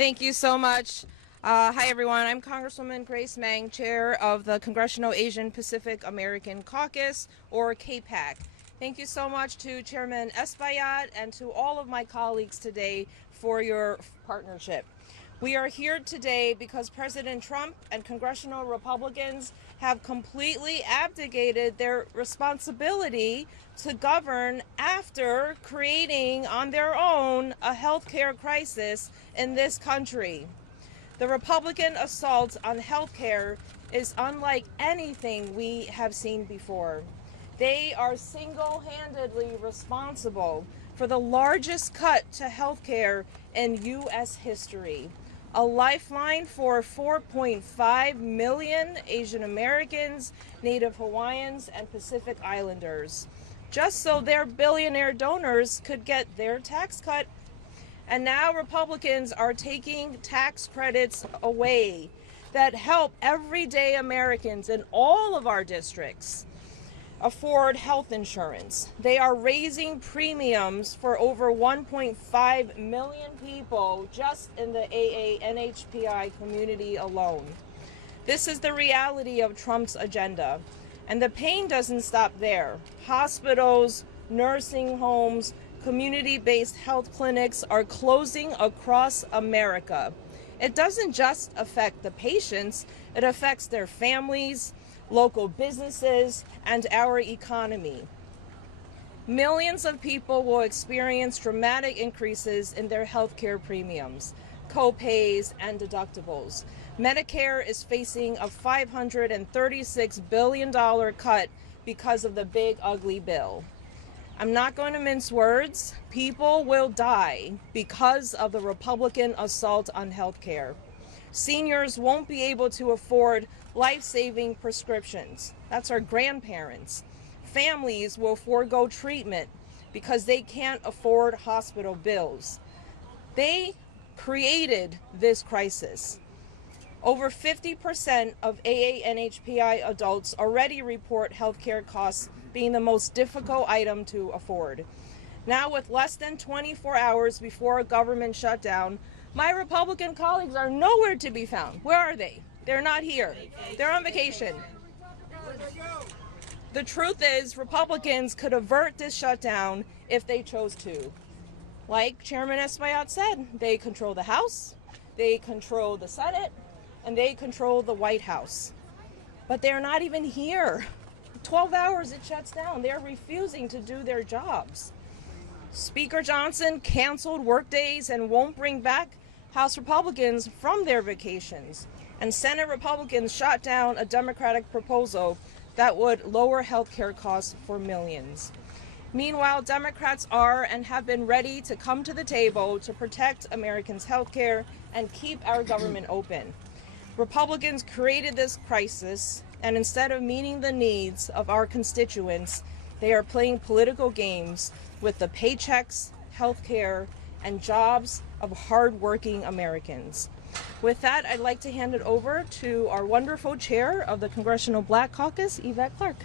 Thank you so much. Hi, everyone. I'm Congresswoman Grace Meng, chair of the Congressional Asian Pacific American Caucus, or CAPAC. Thank you so much to Chairman Espaillat and to all of my colleagues today for your partnership. We are here today because President Trump and congressional Republicans have completely abdicated their responsibility to govern after creating on their own a healthcare crisis in this country. The Republican assault on healthcare is unlike anything we have seen before. They are single-handedly responsible for the largest cut to healthcare in U.S. history. A lifeline for 4.5 million Asian Americans, Native Hawaiians, and Pacific Islanders, just so their billionaire donors could get their tax cut. And now Republicans are taking tax credits away that help everyday Americans in all of our districts afford health insurance. They are raising premiums for over 1.5 million people just in the AA-NHPI community alone. This is the reality of Trump's agenda. And the pain doesn't stop there. Hospitals, nursing homes, community-based health clinics are closing across America. It doesn't just affect the patients, it affects their families, local businesses, and our economy. Millions of people will experience dramatic increases in their health care premiums, co-pays, and deductibles. Medicare is facing a $536 billion cut because of the big, ugly bill. I'm not going to mince words. People will die because of the Republican assault on health care. Seniors won't be able to afford life-saving prescriptions. That's our grandparents. Families will forego treatment because they can't afford hospital bills. They created this crisis. Over 50% of AA-NHPI adults already report healthcare costs being the most difficult item to afford. Now, with less than 24 hours before a government shutdown, my Republican colleagues are nowhere to be found. Where are they? They're not here. They're on vacation. The truth is, Republicans could avert this shutdown if they chose to. Like Chairman Espaillat said, they control the House, they control the Senate, and they control the White House. But they're not even here. 12 hours it shuts down. They're refusing to do their jobs. Speaker Johnson canceled workdays and won't bring back House Republicans from their vacations. And Senate Republicans shot down a Democratic proposal that would lower health care costs for millions. Meanwhile, Democrats are and have been ready to come to the table to protect Americans' health care and keep our government open. Republicans created this crisis, and instead of meeting the needs of our constituents, they are playing political games with the paychecks, health care, and jobs of hardworking Americans. With that, I'd like to hand it over to our wonderful chair of the Congressional Black Caucus, Yvette Clarke.